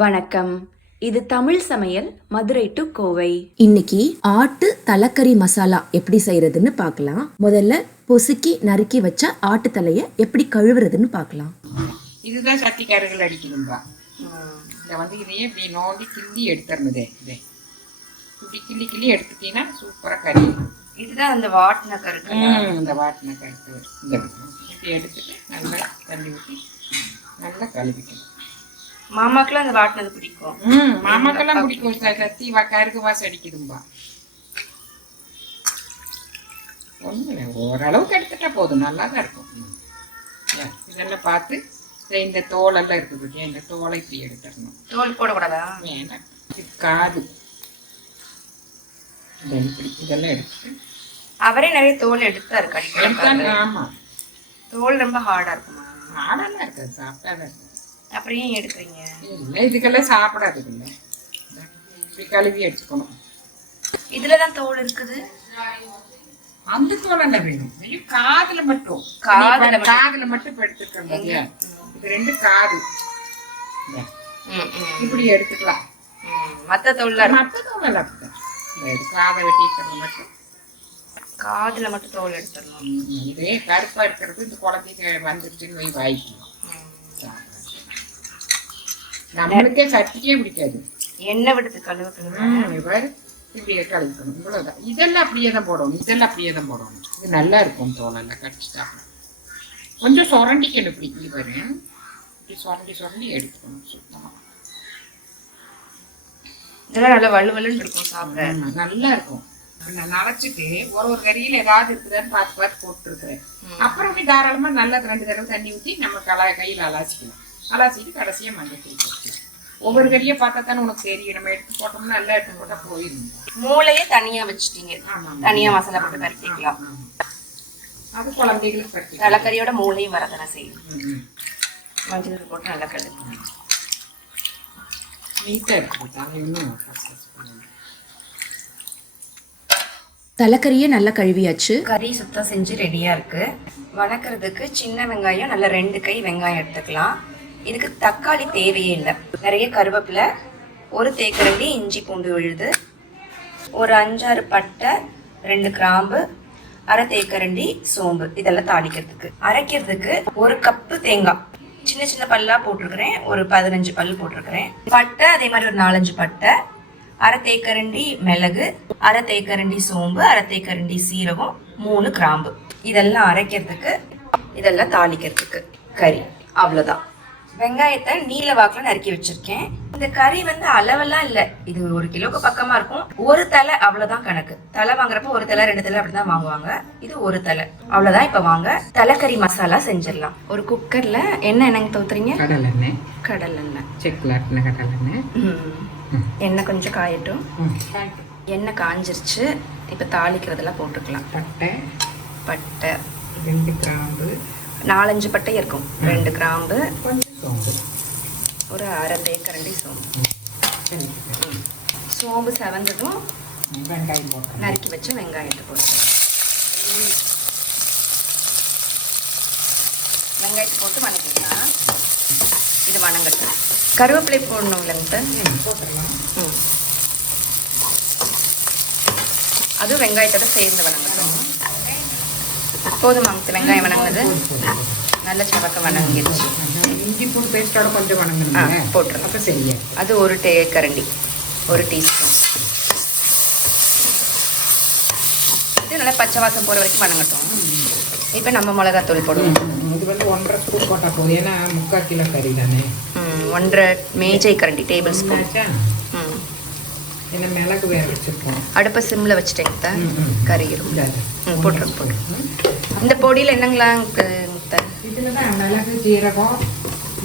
வணக்கம். இது தமிழ் சமையல் மதுரை டு கோவை. இன்னைக்கு ஆட்டு தலைக்கறி மசாலா எப்படி செய்யறதுன்னு பார்க்கலாம். முதல்ல பொசுக்கி நறுக்கி வச்ச ஆட்டு தலையை எப்படி கழுவுறதுன்னு பார்க்கலாம். இதுதான் சட்டிக்காரர்கள் அடிக்கணும்பா இதை வந்து இதையே இப்படி நோண்டி கிள்ளி எடுத்துறணுதே இதே. இப்படி கிள்ளி கிள்ளி எடுத்துட்டீங்கன்னா சூப்பராக கறி. இதுதான் அந்த வாட்டின கருக்கு ம், இந்த வாட்டின கருத்து இந்த எடுத்துட்டு நல்லா தண்ணி ஊற்றி நல்லா கழுவிக்கணும். மாமாக்கெல்லாம் அந்த வாட்டினது பிடிக்கும். ம் மாமாக்கெல்லாம் பிடிக்கும். ச- சத்தி வா கருக்கு வாசம் அடிக்குதும்பா. ஒன்றும் ஓரளவுக்கு எடுத்துட்டா போதும். நல்லா தான் இருக்கும் இதெல்லாம் பார்த்து இந்த- தோலெல்லாம் இருக்குது இந்த தோலை இப்படி எடுத்துடணும். தோல் போடக்கூடாதா? வேணாம் காது. இதெல்லாம் எடுத்து அவரே நிறைய தோல் எடுத்தாரு கடிக்கலாம் எடுத்தா ஆமாம் தோல் ரொம்ப ஹார்டா இருக்குமா? ஆடெல்லாம் இருக்காது. சாப்பிட்டா தான் இருக்கும் அப்புறம் ஏன் எடுக்கிறீங்க? இல்லை இதுக்கெல்லாம் சாப்பிடாது இல்லை இப்படி கழுவி எடுத்துக்கணும். இதுலதான் தோல் இருக்குது? அந்த தோலெல்லாம் வேணும்? ஐயோ காதுல மட்டும். காதுல. காதுல மட்டும் இப்ப எடுத்துக்கணும்? இது ரெண்டு காது. இப்படி எடுத்துக்கலாம். மற்ற தோலெல்லாம் அப்படிதான் இந்த இது காதை வெட்டி இருக்கிறது மட்டும். காதுல மட்டும் தோல் எடுத்துடணும். இதே கருப்பா இருக்கிறது இந்த குழந்தைக்கு வந்துருச்சுன்னு போய் வாய்க்கணும். நம்மளுக்கே சட்டிக்கே பிடிக்காது. எண்ணெய் விடுது கழுவுக்கு ம், இவர் இப்படியே கழிக்கணும் இவ்வளவுதான். இதெல்லாம் அப்படியே தான் போடணும். இதெல்லாம் அப்படியே தான் போடணும். இது நல்லா இருக்கும் தோலெல்லாம் கடிச்சு சாப்பிட கொஞ்சம் சுரண்டிக்கணும் இப்படி இப்படி வரும் இப்படி சுரண்டி சுரண்டி எடுத்துக்கணும் சுத்தமாக இதெல்லாம் நல்லா வலுவலுன்னு இருக்கும் சாப்பிட. நல்லா இருக்கும். நான் நனைச்சிட்டு ஒரு ஒரு கறியில் ஏதாவது இருக்குதான்னு பார்த்து பார்த்து போட்டுருக்குறேன். அப்புறம் இப்படி தாராளமா நல்லா ரெண்டு தடவை தண்ணி ஊற்றி நம்ம கலா கையில் அலாசிக்கலாம். அலாசிட்டு கடைசியாக மஞ்சள் தூள் ஒவ்வொரு கறியை பார்த்தா தானே உனக்கு தெரியும். நம்ம எடுத்து போட்டோம்னா நல்லா எடுத்து போட்டால் போயிடும். மூளையே தனியா வச்சுட்டீங்க. ஆமா தனியா மசாலா போட்டு பரட்டிக்கலாம். அது குழந்தைகளுக்கு பற்றி தலைக்கறியோட மூளையும் வரதானே செய்யும். மஞ்சள் தூள் போட்டு நல்லா கழுவு நீட்டாக இன்னும் தலைக்கறியை நல்லா கழுவியாச்சு. கறி சுத்தம் செஞ்சு ரெடியா இருக்கு. வணக்கிறதுக்கு சின்ன வெங்காயம் நல்ல ரெண்டு கை வெங்காயம் எடுத்துக்கலாம். இதுக்கு தக்காளி தேவையே இல்லை. நிறைய கருவேப்பிலை ஒரு தேக்கரண்டி இஞ்சி பூண்டு விழுது ஒரு அஞ்சாறு பட்டை ரெண்டு கிராம்பு அரை தேக்கரண்டி சோம்பு. இதெல்லாம் தாளிக்கிறதுக்கு. அரைக்கிறதுக்கு ஒரு கப்பு தேங்காய். சின்ன சின்ன பல்லாக போட்டிருக்கிறேன். ஒரு பதினஞ்சு பல் போட்டிருக்கிறேன். பட்டை அதே மாதிரி ஒரு நாலஞ்சு பட்டை அரை தேக்கரண்டி மிளகு அரை தேக்கரண்டி சோம்பு அரை தேக்கரண்டி சீரகம் மூணு கிராம்பு. இதெல்லாம் அரைக்கிறதுக்கு இதெல்லாம் தாளிக்கிறதுக்கு கறி. அவ்வளோதான் வெங்காயத்தை நீல வாக்குல நறுக்கி வச்சிருக்கேன். இந்த கறி வந்து அளவெல்லாம் இல்ல. இது ஒரு கிலோக்கு பக்கமா இருக்கும். ஒரு தலை அவ்வளவுதான் கணக்கு. தலை வாங்குறப்ப ஒரு தலை ரெண்டு தலை அப்படிதான் வாங்குவாங்க. இது ஒரு தலை. அவ்வளவுதான் இப்ப வாங்க. தலைக்கறி மசாலா செஞ்சிடலாம். ஒரு குக்கர்ல என்ன என்னங்க தோத்துறீங்க? கடல் எண்ணெய். செக்கில் ஆட்டின கடலெண்ணெய் ம். எண்ணெய் கொஞ்சம் காயட்டும். எண்ணெய் காஞ்சிருச்சு. இப்போ தாளிக்கிறதெல்லாம் போட்டுக்கலாம். பட்டை. பட்டை. ரெண்டு கிராம்பு. நாலஞ்சு பட்டை இருக்கும். ரெண்டு கிராம்பு. சோம்பு. ஒரு அரை தேக்கரண்டி சோம்பு. சோம்பு செவந்ததும் வெங்காயம் போட்டேன் நறுக்கி வச்ச வெங்காயத்தை போட்டு வெங்காயத்தை போட்டு வணக்கிக்கலாம். இது வணங்கட்டும். கருவேப்பிலை போடணும் இல்லைங்க போட்டுடலாம் ம். அதுவும் வெங்காயத்தோட சேர்ந்து வணங்கட்டும். போதுமாங்க வெங்காயம் வணங்குனது? நல்ல சவக்க வணங்கிடுச்சு. இஞ்சி பூண்டு பேஸ்டோட கொஞ்சம் வணங்கணுங்க போட்டுருங்க. அப்போ சரியா அது ஒரு டே கரண்டி. ஒரு டீஸ்பூன். இது நல்லா பச்சை வாசம் போகிற வரைக்கும் வணங்கட்டும். இப்போ நம்ம மிளகாத்தூள் போடுவோம். இது வந்து ஒன்றரை ஸ்பூன் போட்டால் போதும். ஏன்னா முக்கால் கிலோ கறி தானே. ஒன்றரை மேஜை கரண்டி டேபிள் ஸ்பூன். ஏன்னா மிளகு வேற வச்சுருக்கோம் அடுப்பை சிம்மில் வச்சுட்டேங்க தான் ம், ம். கறிகிறோம் இதாது. ம் போட்டுருங்க போட்டுருங்க. இந்த பொடியில் என்னங்களா இதில் தான் மிளகு ஜீரகம்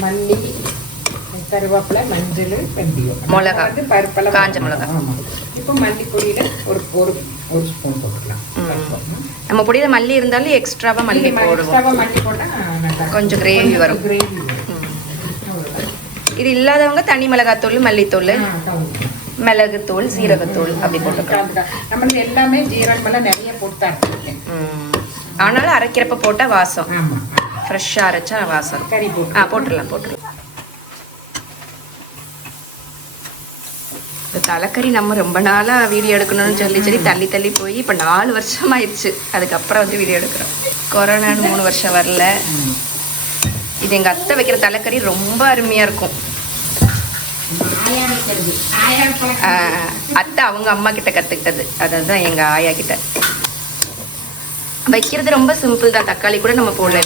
மல்லி கருவேப்பிலை மஞ்சள் வெந்தயம் மிளகா. வந்து பருப்பெல்லாம் காஞ்ச மிளகா. ஆமாம் இப்போ மல்லி பொடியில் ஒரு ஒரு ஒரு ஸ்பூன் போட்டுக்கலாம் நம்ம பொடியில் மல்லி இருந்தாலும் எக்ஸ்ட்ராவாக மல்லி எக்ஸ்ட்ராவாக மல்லி போட்டால் கொஞ்சம் கிரேவி வரும் கிரேவி இது இல்லாதவங்க தனி மிளகாத்தூள் மல்லித்தூள். மிளகுத்தூள் சீரகத்தூள் அப்படி போட்டுக்கலாம். நம்மளுக்கு எல்லாமே ஜீரகம் எல்லாம் நிறைய போட்டு தான். ஆனாலும் அரைக்கிறப்ப போட்டால் வாசம் ஆமாம் ஃப்ரெஷ்ஷாக அரைச்சா வாசம். கறி போட்டு. ஆ போட்டுடலாம் போட்டுடலாம். இந்த தலைக்கறி நம்ம ரொம்ப நாளாக வீடியோ எடுக்கணும்னு சொல்லி சொல்லி தள்ளி தள்ளி போய் இப்போ நாலு வருஷம் ஆயிடுச்சு அதுக்கப்புறம் வந்து வீடியோ எடுக்கிறோம். கொரோனான்னு மூணு வருஷம் வரல. இது எங்கள் அத்தை வைக்கிற தலைக்கறி ரொம்ப அருமையாக இருக்கும். அத்தை அவங்க அம்மா கிட்ட கற்றுக்கிட்டது அதுதான் எங்கள் ஆயா கிட்ட. வைக்கிறது ரொம்ப சிம்பிள் தான். தக்காளி கூட நம்ம போடல.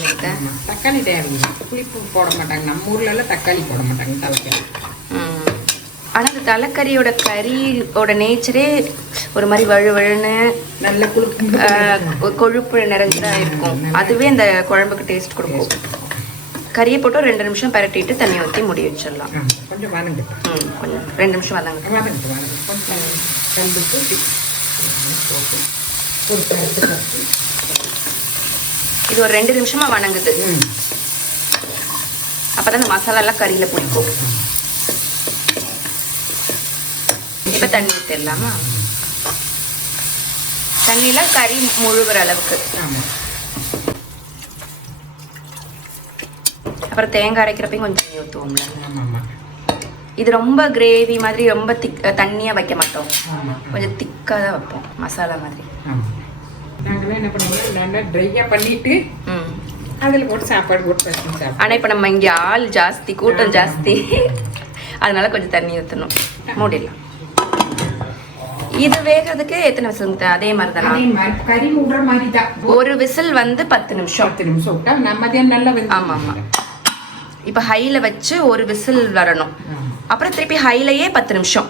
தக்காளி தேவையில்லை புளிப்பு போட மாட்டாங்க. நம்ம ஊர்ல தக்காளி போட மாட்டாங்க. தலைக்கறி. ஆனால் இந்த தலைக்கறியோட கறியோட நேச்சரே ஒரு மாதிரி வழு வழுன்னு நல்ல ஆஹ், கொழுப்பு நிறைஞ்சதா இருக்கும். அதுவே அந்த குழம்புக்கு டேஸ்ட் கொடுக்கும். கறியை போட்டு ரெண்டு நிமிஷம் பரட்டிட்டு தண்ணி ஊற்றி மூடி வச்சிடலாம். கொஞ்சம் கொஞ்சம் ரெண்டு நிமிஷம் வந்தாங்க இது ஒரு ரெண்டு நிமிஷமா வணங்குது. ம். அப்பதான் இந்த மசாலா எல்லாம் கறியில பிடிக்கும் இப்ப தண்ணி ஊற்றிடலாமா தண்ணியில கறி முழுகிற அளவுக்கு. அப்புறம் தேங்காய் அரைக்கிறப்பையும் கொஞ்சம் தண்ணி ஊற்றுவோம்ல ஆமாம் ஆமாம் இது ரொம்ப கிரேவி மாதிரி ரொம்ப திக் தண்ணியா வைக்க மாட்டோம். ஆமாம் கொஞ்சம் திக்காக தான் வைப்போம் மசாலா மாதிரி. ஆமாம் நாங்களாம் என்ன பண்ணுவோம் நல்லா ட்ரையாக பண்ணிட்டு அதில் போட்டு சாப்பாடு போட்டு பசங்க சாப்பிடுவோம். ஆனா இப்ப நம்ம இங்க ஆள் ஜாஸ்தி கூட்டம் ஜாஸ்தி. அதனால கொஞ்சம் தண்ணி ஊற்றணும் மூடிடலாம். இது வேகிறதுக்கு எத்தனை விசில்? அதே மாதிரி தானா கறி விடுற மாதிரி தான் ஒரு விசில் வந்து பத்து நிமிஷம். பத்து நிமிஷம் விட்டா நம்ம நல்லா வந்து ஆமா ஆமா. இப்போ ஹைல வச்சு ஒரு விசில் வரணும். அப்புறம் திருப்பி ஹைலையே பத்து நிமிஷம்.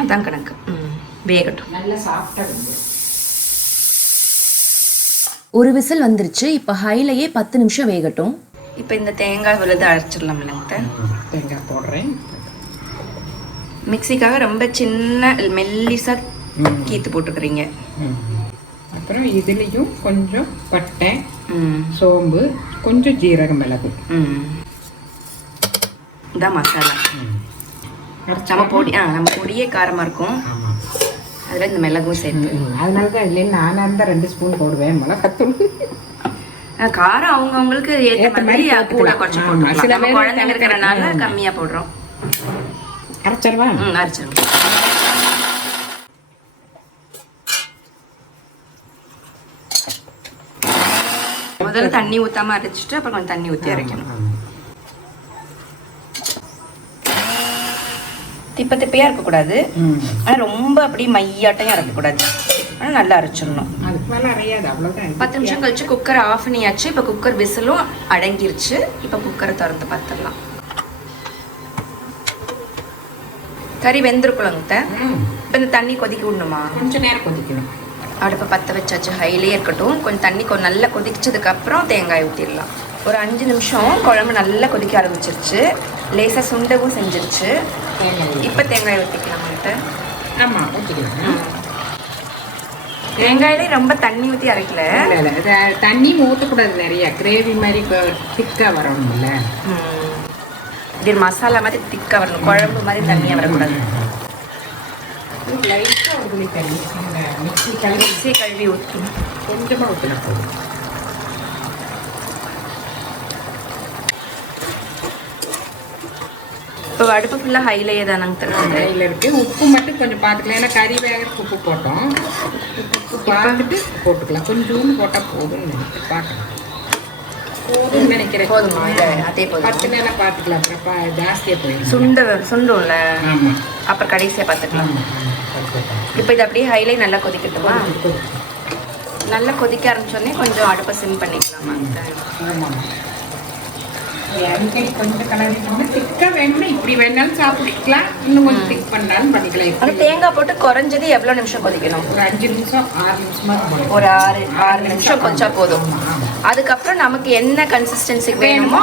அதான் கணக்கு. ம் வேகட்டும். நல்லா சாப்பிட்டா ஒரு விசில் வந்துருச்சு இப்போ ஹைலையே பத்து நிமிஷம் வேகட்டும். இப்போ இந்த தேங்காய் விழுது அரைச்சிடலாம் இல்லைங்க தேங்காய் போடுறேன். மிக்சிக்காக ரொம்ப சின்ன மெல்லிசா ம். கீத்து போட்டுக்கிறீங்க. அப்புறம் இதுலேயும் கொஞ்சம் பட்டை சோம்பு கொஞ்சம் ஜீரக மிளகு. ம். இதான் மசாலா. நம்ம பொடி ஆ நம்ம பொடியே காரமாக இருக்கும். அதில் இந்த மிளகும் சேர்த்து. அதனால தான் இதுலேயும் நானாக இருந்தால் ரெண்டு ஸ்பூன் போடுவேன் மிளகாத்தூள். காரம் அவங்க அவங்களுக்கு ஏற்ற மாதிரி கூட. குறைச்சி போட்டுக்கலாம். சில குழந்தைங்க இருக்கிறனால. கம்மியாக போடுறோம். அரைச்சிடவா? ம் அரைச்சிடும் முதல்ல தண்ணி ஊத்தாம அரைச்சிட்டு அப்புறம் கொஞ்சம் தண்ணி ஊற்றி அரைக்கணும். திப்ப திப்பையா இருக்கக்கூடாது. ம். ஆனா ரொம்ப அப்படியே மையாட்டையும் அரைக்கக்கூடாது ஆனால் நல்லா அரைச்சிடணும். அதுக்கு மேலே அரையாது அவ்வளோதான் பத்து நிமிஷம் கழிச்சு குக்கர் ஆஃப் பண்ணியாச்சு. இப்போ குக்கர் விசிலும் அடங்கிருச்சு. இப்போ குக்கரை திறந்து பார்த்துடலாம். கறி வெந்திருக்குள்ளங்க ம். இப்போ இந்த தண்ணி கொதிக்க விடணுமா? கொஞ்ச நேரம் கொதிக்கணும். அடுப்பை பற்ற வச்சாச்சு ஹைலே இருக்கட்டும். கொஞ்சம் தண்ணி கொஞ்சம் நல்லா கொதிச்சதுக்கு அப்புறம் தேங்காய் ஊற்றிடலாம் ஒரு அஞ்சு நிமிஷம் குழம்பு நல்லா கொதிக்க ஆரம்பிச்சிருச்சு. லேசாக சுண்டவும் செஞ்சிருச்சு. இப்போ தேங்காய் ஊற்றிக்கலாமான்ட்டு ஆமாம் ஊற்றிக்கலாம் தேங்காயிலே ரொம்ப தண்ணி ஊற்றி அரைக்கல. தண்ணி ஊற்றக்கூடாது நிறைய. கிரேவி மாதிரி திக்காக வரணும்ல. இது மசாலா மாதிரி திக்காக வரணும். குழம்பு மாதிரி தண்ணியாக வரக்கூடாது. லைட்டாக ஒரு மிக்ஸி கலவி மிக்ஸி கழுவி. ஊற்றணும் கொஞ்சமாக ஊற்றினா போதும். இப்போ அடுப்பு ஃபுல்லாக ஹைலையே தானங்க தருவாங்க. கையில் இருக்கு. உப்பு மட்டும் கொஞ்சம் பார்த்துக்கலாம். ஏன்னா கறி வேகிறதுக்கு உப்பு போட்டோம். உப்பு பார்த்துட்டு போட்டுக்கலாம். கொஞ்சோண்டு போட்டால் நினைச்சு பார்க்கலாம். போதும்னு நினைக்கிறேன். போதுமா? அதே போதுமா? பத்து நேரம் பார்த்துக்கலாம். அப்புறம் ஜாஸ்தியாக போயிடும். சுண்டு சுண்டும்ல? ஆமாம் அப்புறம் கடைசியாக பார்த்துக்கலாம். இப்போ இது அப்படியே ஹைலை நல்லா கொதிக்கட்டுமா? நல்லா கொதிக்க ஆரம்பிச்சோடனே கொஞ்சம் அடுப்பை சிம் பண்ணிக்கலாமா? ஆமாம் அடிக்கடி கொஞ்சம் கலரிட்டோம்னா திக்காக வேணும்னா இப்படி வேணாலும் சாப்பிட்டுக்கலாம். இன்னும் கொஞ்சம் திக் பண்ணாலும் பண்ணிக்கலாம் அந்த இப்படி தேங்காய் போட்டு குறைஞ்சது எவ்வளோ நிமிஷம் கொதிக்கணும்? ஒரு அஞ்சு நிமிஷம் ஆறு. ஒரு ஆறு ஆறு நிமிஷம் கொச்சா போதும். அதுக்கப்புறம் நமக்கு என்ன கன்சிஸ்டன்சிக்கு வேணுமோ.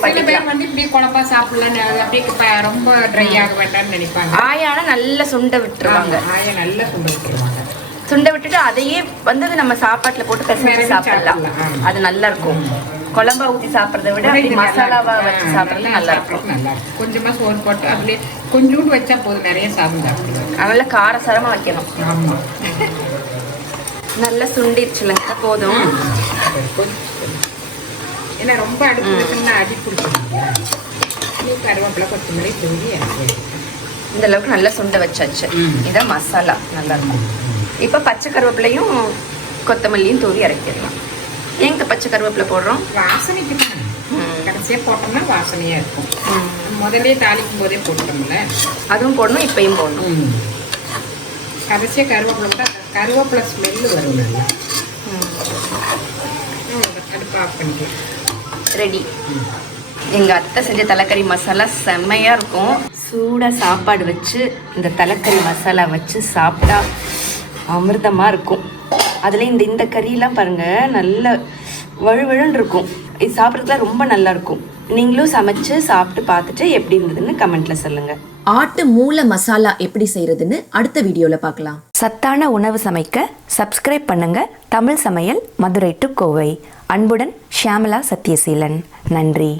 பேர் பண்ணிக்கலாம். வந்து இப்படி குழம்பா சாப்பிடலாம் அது அப்படியே ப- ரொம்ப ட்ரை ஆக வேண்டாம்னு நினைப்பாங்க. ஆயானா நல்லா சுண்ட விட்டுருவாங்க. ஆய நல்லா கொண்டு விட்டுருவாங்க. சுண்ட விட்டுட்டு அதையே வந்து நம்ம சாப்பாட்டுல போட்டு பிசைஞ்சு சாப்பிடலாம். அது நல்லா இருக்கும். குழம்பா ஊத்தி சாப்பிட்றத விட அப்படி மசாலாவா. வச்சு சாப்பிட்றது நல்லா இருக்கும். நல்லா இருக்கும். கொஞ்சமா சோறு போட்டு அதுலயே கொஞ்சோண்டு வச்சா போதும். நிறைய சாதம் சாப்பிடுவாங்க. அதனால காரசாரமா வைக்கணும். ஆமா. நல்லா சுண்டிருச்சுலங்க போதும். ஏன்னா ரொம்ப அடுப்பு வச்சோம்னா அடி நீ கருவேப்பிலை கொத்தமல்லி தூவி இந்த அளவுக்கு நல்லா சுண்ட வச்சாச்சு. இதான் மசாலா. நல்லா இருக்கும். இப்போ பச்சை கருவேப்பிலையும் கொத்தமல்லியும் தூவி இறக்கிடலாம் ஏங்க பச்சை கருவேப்பிலை போடுறோம். வாசனைக்கு தான். கடைசியாக போட்டோம்னா வாசனையாக இருக்கும். முதல்ல தாளிக்கும் போதே போட்டோம்ல அதுவும் போடணும் இப்பயும் போடணும். கடைசியாக கருவேப்பிலை போட்டால் கருவேப்பிலை ஸ்மெல்லு வரும் நல்லா. அடுப்பு ஆஃப் பண்ணிக்கலாம். ரெடி எங்கள் அத்தை செஞ்ச தலைக்கறி மசாலா செம்மையாக இருக்கும். சூடாக சாப்பாடு வச்சு இந்த தலைக்கறி மசாலா வச்சு சாப்பிட்டா அமிர்தமாக இருக்கும். அதில் இந்த இந்த கறியெல்லாம் பாருங்கள் நல்ல வழுவழுன்னு இருக்கும். இது சாப்பிட்றதுக்குலாம் ரொம்ப நல்லா இருக்கும். நீங்களும் சமைச்சு சாப்பிட்டு பார்த்துட்டு எப்படி இருந்ததுன்னு கமெண்ட்டில் சொல்லுங்கள் ஆட்டு மூல மசாலா எப்படி செய்யறதுன்னு அடுத்த வீடியோல பார்க்கலாம். சத்தான உணவு சமைக்க சப்ஸ்கிரைப் பண்ணுங்க. தமிழ் சமையல் மதுரை டு கோவை. அன்புடன் ஷியாமலா சத்யசீலன். நன்றி.